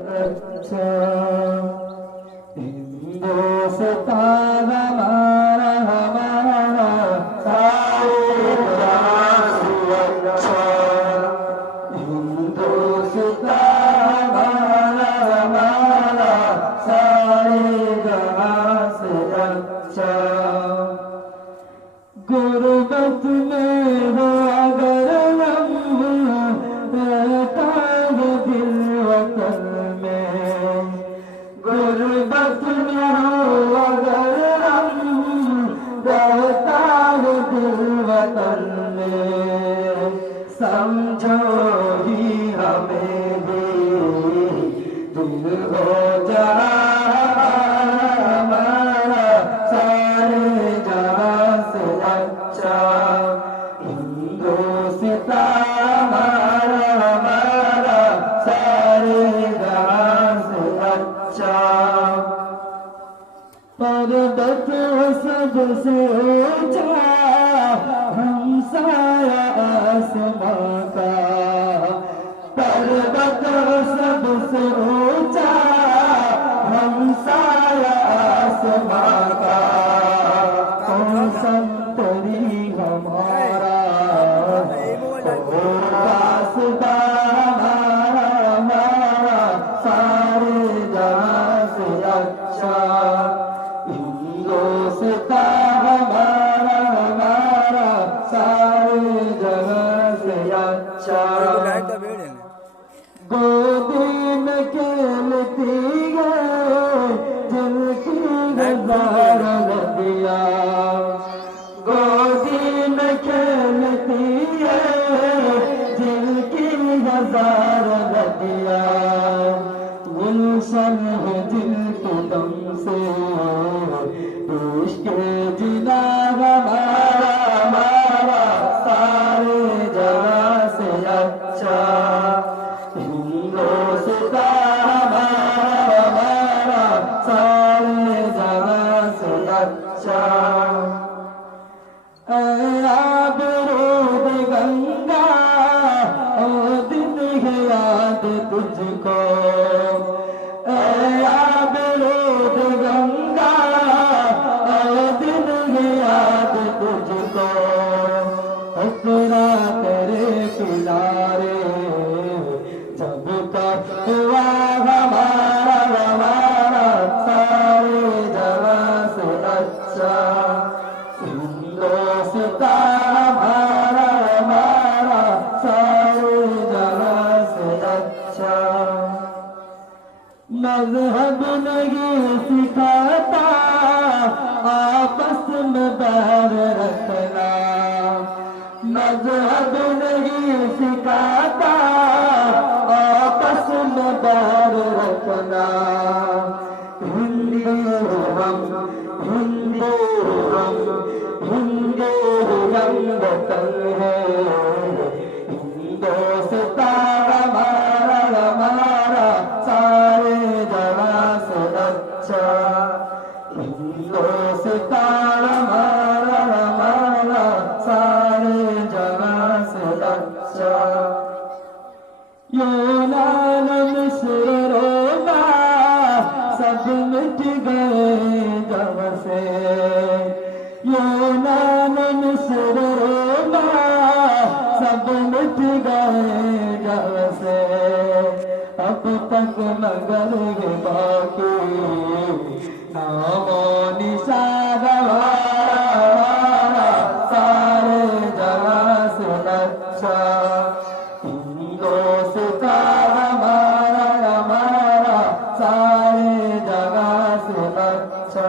अच्छा हिंदुस्तान हमारा हमारा सारे जहां से अच्छा हिंदुस्तान हमारा हमारा सारे जहां से अच्छा गुर्बत में हो अगर हम रहता है दिल वतन में गुर्बत में हो अगर हम रहता है दिल वतन में समझो ही हमें भी दिल हो जा हमारा सारे जहां से अच्छा हिंदुस्तान हमारा हमारा सारे जहां से अच्छा पर्वत सबसे ऊंचा हमसाया आसमां का पर्वत सबसे ऊंचा हमसाया आसमां का कौन संतरी हमारा वास्ता हमारा हमारा सारे जहां से अच्छा हिंदुस्तान हमारा हमारा सारे जगह से अच्छा गोदी में खेलती है जिनकी नजार नदिया गोदी में खेलती है जिनकी नजार नदिया गुलशन है जिनके दम से इश्क जिना हमारा हमारा सारे जहां से अच्छा हिंदुस्तान हमारा हमारा सारे जहां से अच्छा आबरूद गंगा ओ दिन है याद तुझको आबरूद गंगा ओ दिन है याद तुझको हसरा तेरे किनारे जब तक हुआ हमारा हमारा सारे जगह से अच्छा हिंदुस्तान हमारा हमारा सारे जगह से अच्छा मजहब नहीं सिखाता आपस में बैर रखना मजहब नहीं सिखाता आपस में बैर रखना हिंदू हम वतन है हिंदुस्तान हमारा हमारा सारे जहां से अच्छा हिंदुस्तान हमारा हमारा सारे जहां से अच्छा यूनान मिस्र रोमा सब मिट गए जब से यूनान मिस्र रोमा सब मिट गए जब से अब तक मगर ये बाकी नामो निशान हमारा सारे जहां से अच्छा हिंदुस्तान हमारा हमारा सारे जगह से अच्छा